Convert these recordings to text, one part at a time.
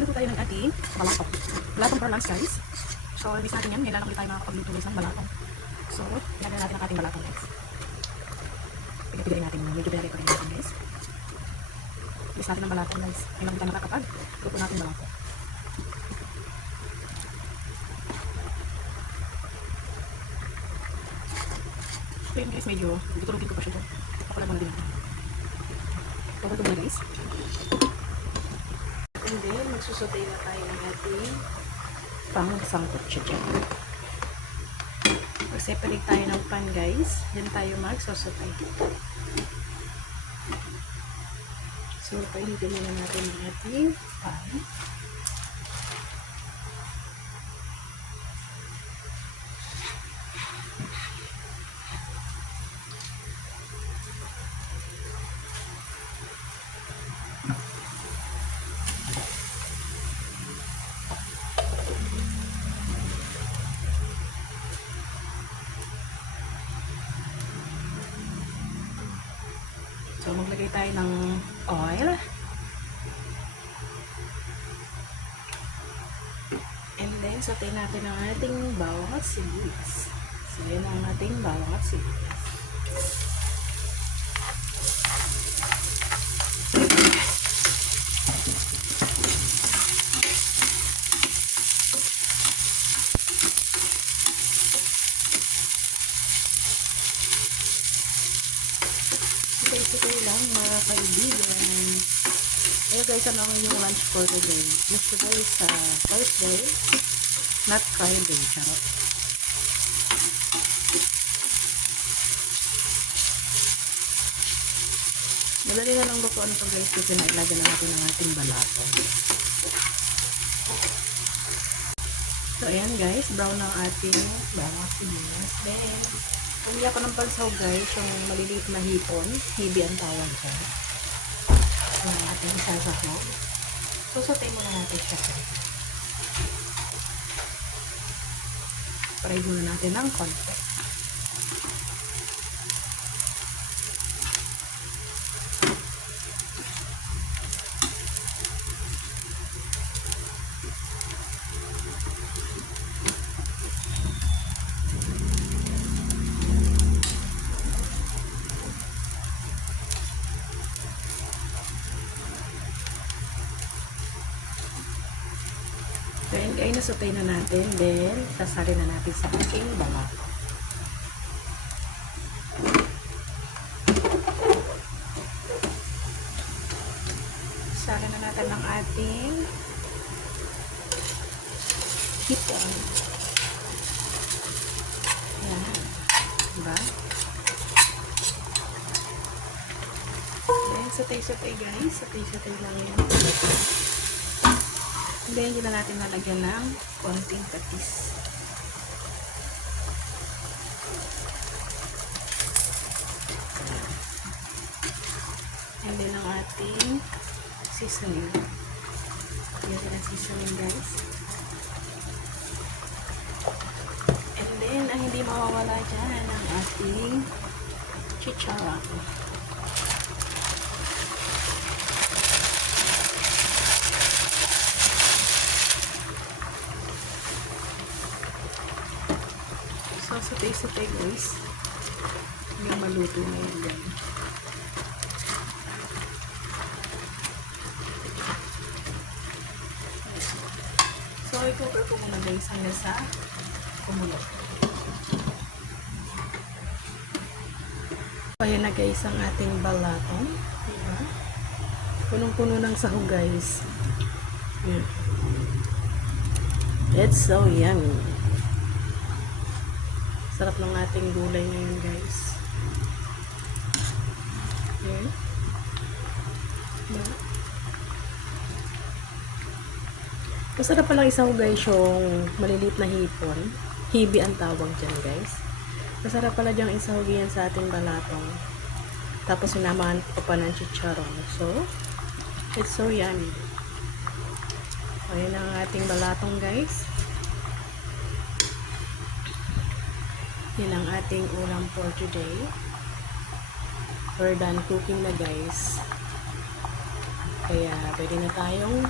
luto tayo ng ating balatong. Balatong for lunch, guys. So, ibig natin yan. Kailangan ulit tayo makakapagluto guys ng balatong. So, ilagay natin ang ating balatong, guys. Pigay natin. Medyo pinagay pa rin natin, guys. Ibig natin ang balatong, guys. Kailangan tayo nakakapag-luto natin balatong. So, yun guys, medyo tutulugin ko pa siya dyan. Ako lang muna din natin. Cover ko muna, guys. And then, magsusutay na tayo ng ating Pang-sangkot siya dyan. mag-separate tayo ng pan, guys. Then tayo magsusutay. So, painitin muna natin ang ating pan. So, maglagay tayo ng oil. And then, sautay natin ang ating bawang at sibuyas. So, yan ang ating bawang at sibuyas. Sipay lang mga kaibigan. Ayo guys, ano ang inyong lunch for today? Yesterday is Thursday, not Friday. Charot. Madali na lang lutuan ito guys kasi nailagyan na natin ang ating balatong. So ayan guys, brown ang ating bawang sibuyas. Then, pumili ako ng pansaw guys, yung maliliit na hipon, hibi ang tawag dyan. Yung ating isasahog. Susutay muna natin siya guys. Fry muna natin ng konti. So, ayan guys, nasutay na natin. Then, sasali na natin sa ating balatong. Sali na natin ang ating hipon. Ayan. Diba? Ayan, sutay-sutay guys. Sutay-sutay lang yun. Then, hindi na natin nalagyan ng konting patis. And then, ang ating seasoning. Yan ang seasoning, guys. And then, ang hindi mawawala dyan, ang ating chicharron. So, sutay-sutay guys. Hanggang maluto na yun dyan. So, i-cover ko muna guys hanggang sa kumulo. So, ayan na guys ang ating balatong. Diba? Punong-puno ng sahog guys. Yeah. It's so yummy. Sarap ng ating gulay ngayon guys. Ayan. Diba? Masarap palang isang guys yung maliliit na hipon. Hibi ang tawag dyan guys. Masarap pala dyang isahog yan sa ating balatong. Tapos sinamahan ko pa ng chicharon. So, it's so yummy. Ayan ang ating balatong guys. Yan ang ating ulam for today. We're done cooking na guys. Kaya pwede na tayong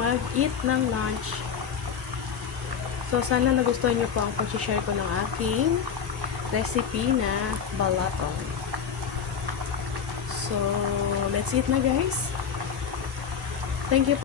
mag-eat ng lunch. So, sana nagustuhan nyo po ang pag-share ko ng aking recipe na balaton. So, let's eat na guys. Thank you.